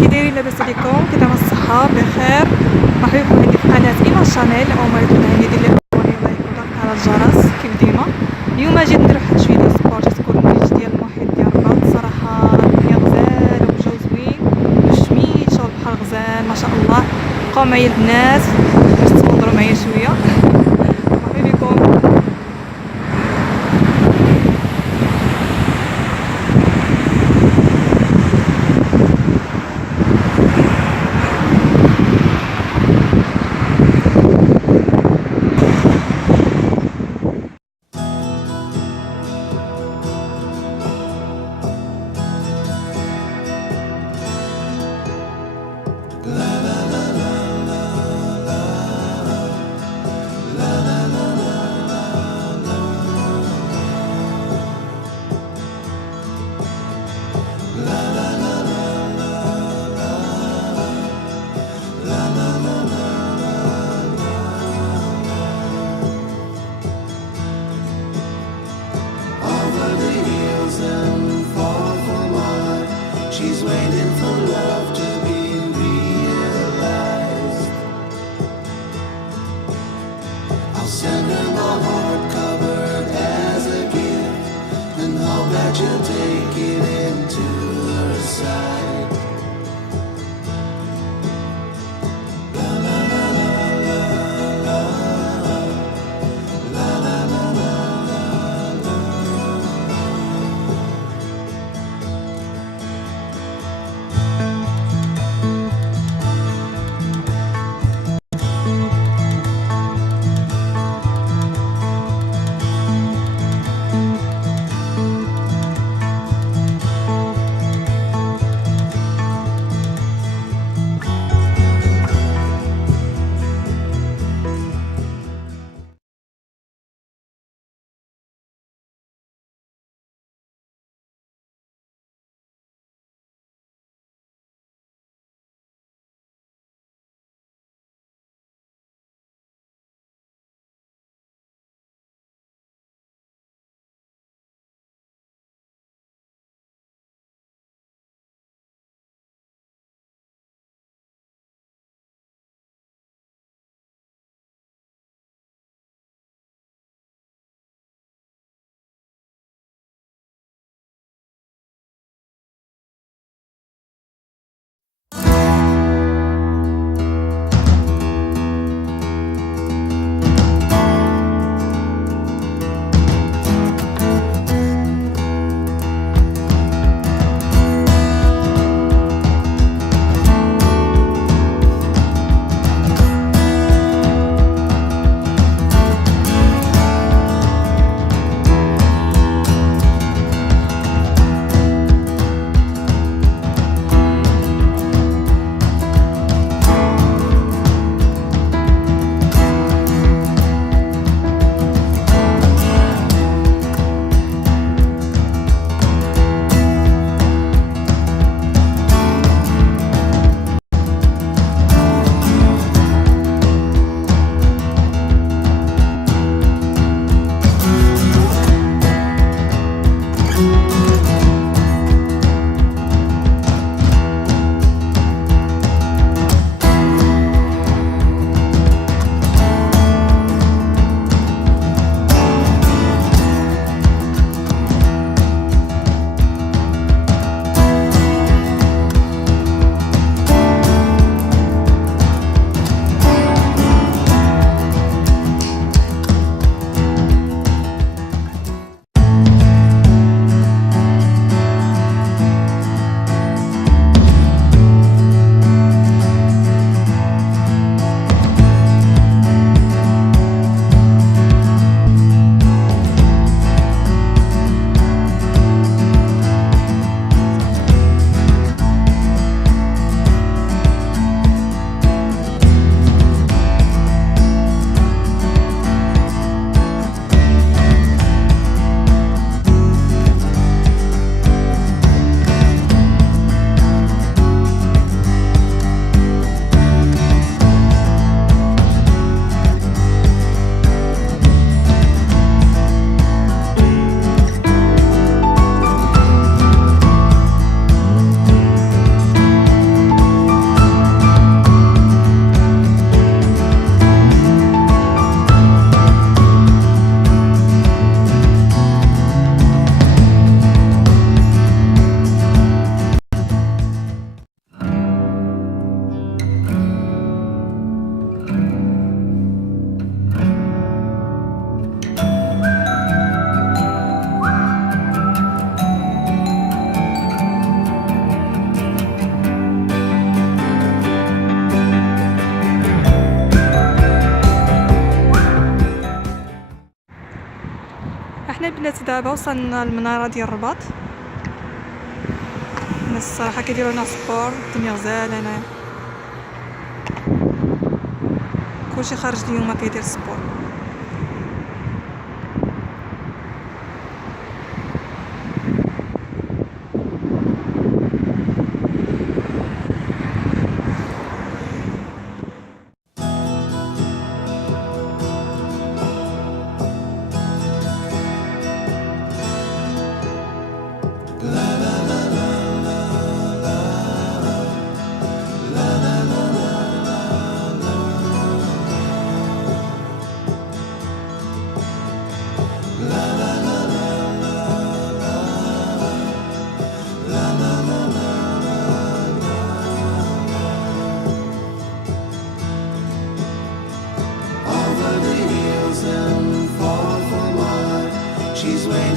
كي دايرين لاباس عليكم كيدير الصحة بخير. مرحبا بكم عندي في قناة إيمان شانيل. أول مرة تكون عندي دير لي ابوني لايك وضغط على الجرس كيف ديما. اليوم جيت ندير واحد شوية ديال سبور، جيت نكون ماريج ديال المحيط ديال الرباط. صراحة الدنيا غزالة والجو زوين والشميشة والبحر غزال ما شاء الله. بقاو معايا البنات باش تفضلوا معايا شوية. مرحبا بكم. She's waiting for love to be realized. I'll send her my heart covered as a gift, and hope that you'll take it into her side. حنا البنات دابا وصلنا للمناره ديال الرباط. الناس الصراحه كيديروا لنا سبور، الدنيا غزاله هنايا، كلشي خارج اليوم كيدير سبور. Over the hills and far from mine, she's waiting.